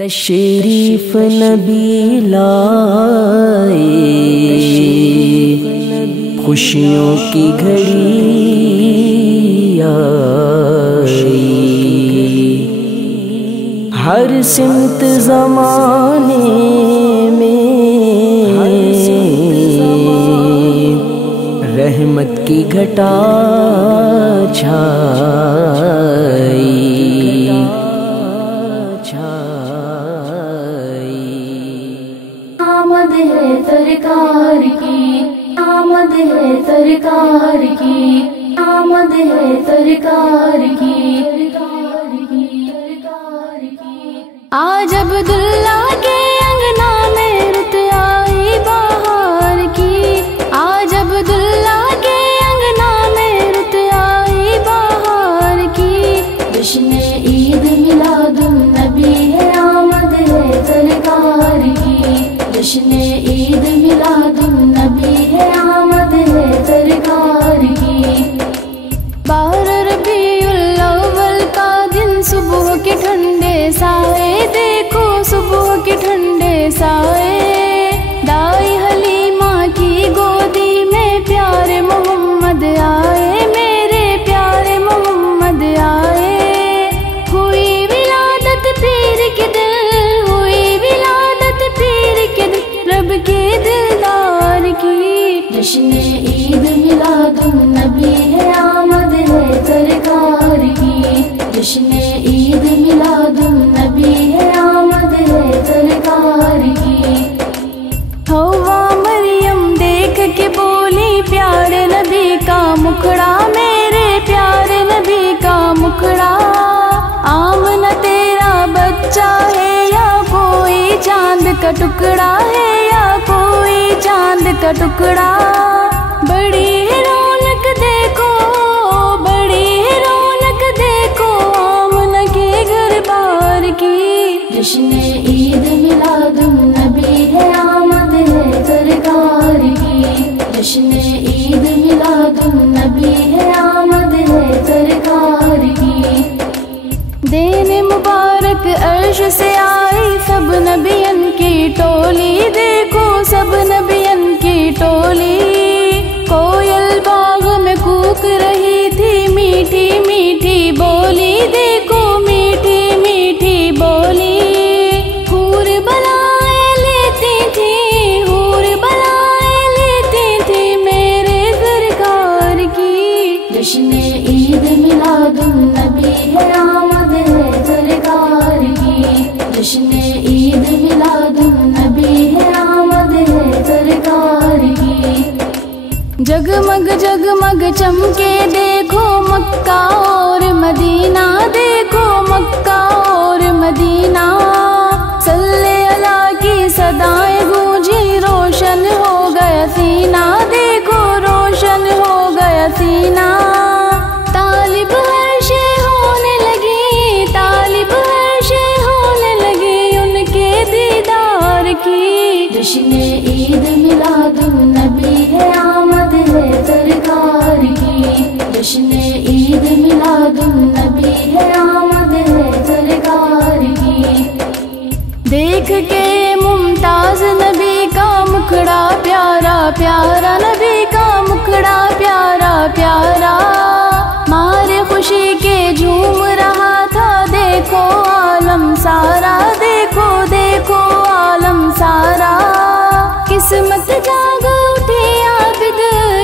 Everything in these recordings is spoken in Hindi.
तशरीफ नबी लाए, खुशियों की घड़ी आई। हर सिमत ज़माने में रहमत की घटा छाई। आमद है सरकार की, आमद है सरकार की, आमद है सरकार की। आज अब्दुल्ला के अंगना में रुत आई बहार की, आज अब्दुल्ला के अंगना में रुत आई बहार की। जश्न ईद मिलादुन नबी है, आमद है सरकार की। जश्न ईद मिलादुन नबी है, आमद है सरकार की। 12 रबीउल अव्वल का दिन, सुबह के ठंडे साए, देखो सुबह के ठंडे साए। दाई हलीमा की गोदी में प्यारे मोहम्मद आए, मेरे प्यारे मोहम्मद आए। हुई विलादत पीर के दिल, हुई विलादत पीर के दिल, रब के दिलदार की। जश्न ईद मिलादुन नबी है, आमद है सरकार की। जश्न ईद मिलादुन नबी है, आमद है सरकार की। हवा मरियम देख के बोली, प्यारे नबी का मुखड़ा, मेरे प्यारे नबी का मुखड़ा। आमना तेरा बच्चा है या कोई चांद का टुकड़ा है, या कोई चांद का टुकड़ा। बड़ी है रौनक देखो, बड़ी है रौनक देखो, आमना के घर बार की। जश्न ईद मिलादुन नबी है, आमद है सरकार की। जश्न ईद मिलादुन नबी है, आमद है सरकार की। देने मुबारक अर्श से आई सब नबियन की टोली, देखो सब नबियन की टोली। कोयल बाग में कूक रही थी, मीठी मीठी बोली, देखो मीठी मीठी बोली। हूर बलाए लेती थी, हूर बलाए लेती थी मेरे सरकार की। जश्न ईद मिलादुन नबी है, आमद है सरकार की। जश्न ईद मिलादुन नबी है, आमद है सरकार की। जगमग जगमग चमके देखो मक्का और मदीना, देखो मक्का और मदीना। सल्ले अला की सदाएं गूंजी, रोशन हो गया सीना, देखो रोशन हो गया सीना। तालिब हर्षे होने लगी, तालिब हर्षे होने लगी उनके दीदार की। जश्न ईद मिलादुन नबी है, आमद है सरकार की। जश्न ईद मिलादुन नबी है, आमद है सरकार की। देख के मुमताज नबी का मुखड़ा प्यारा प्यारा, नबी का मुखड़ा प्यारा प्यारा। मारे खुशी के झूम रहा था, देखो आलम सारा, देखो देखो आलम सारा। किस्मत जाग उठी आबिद,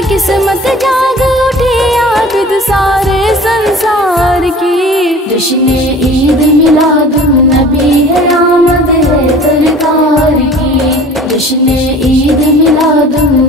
किस्मत जाग उठी आबिद सारे संसार की। जश्न ईद मिलादुन नबी है, आमद है सरकार की। जश्न ईद मिलादुन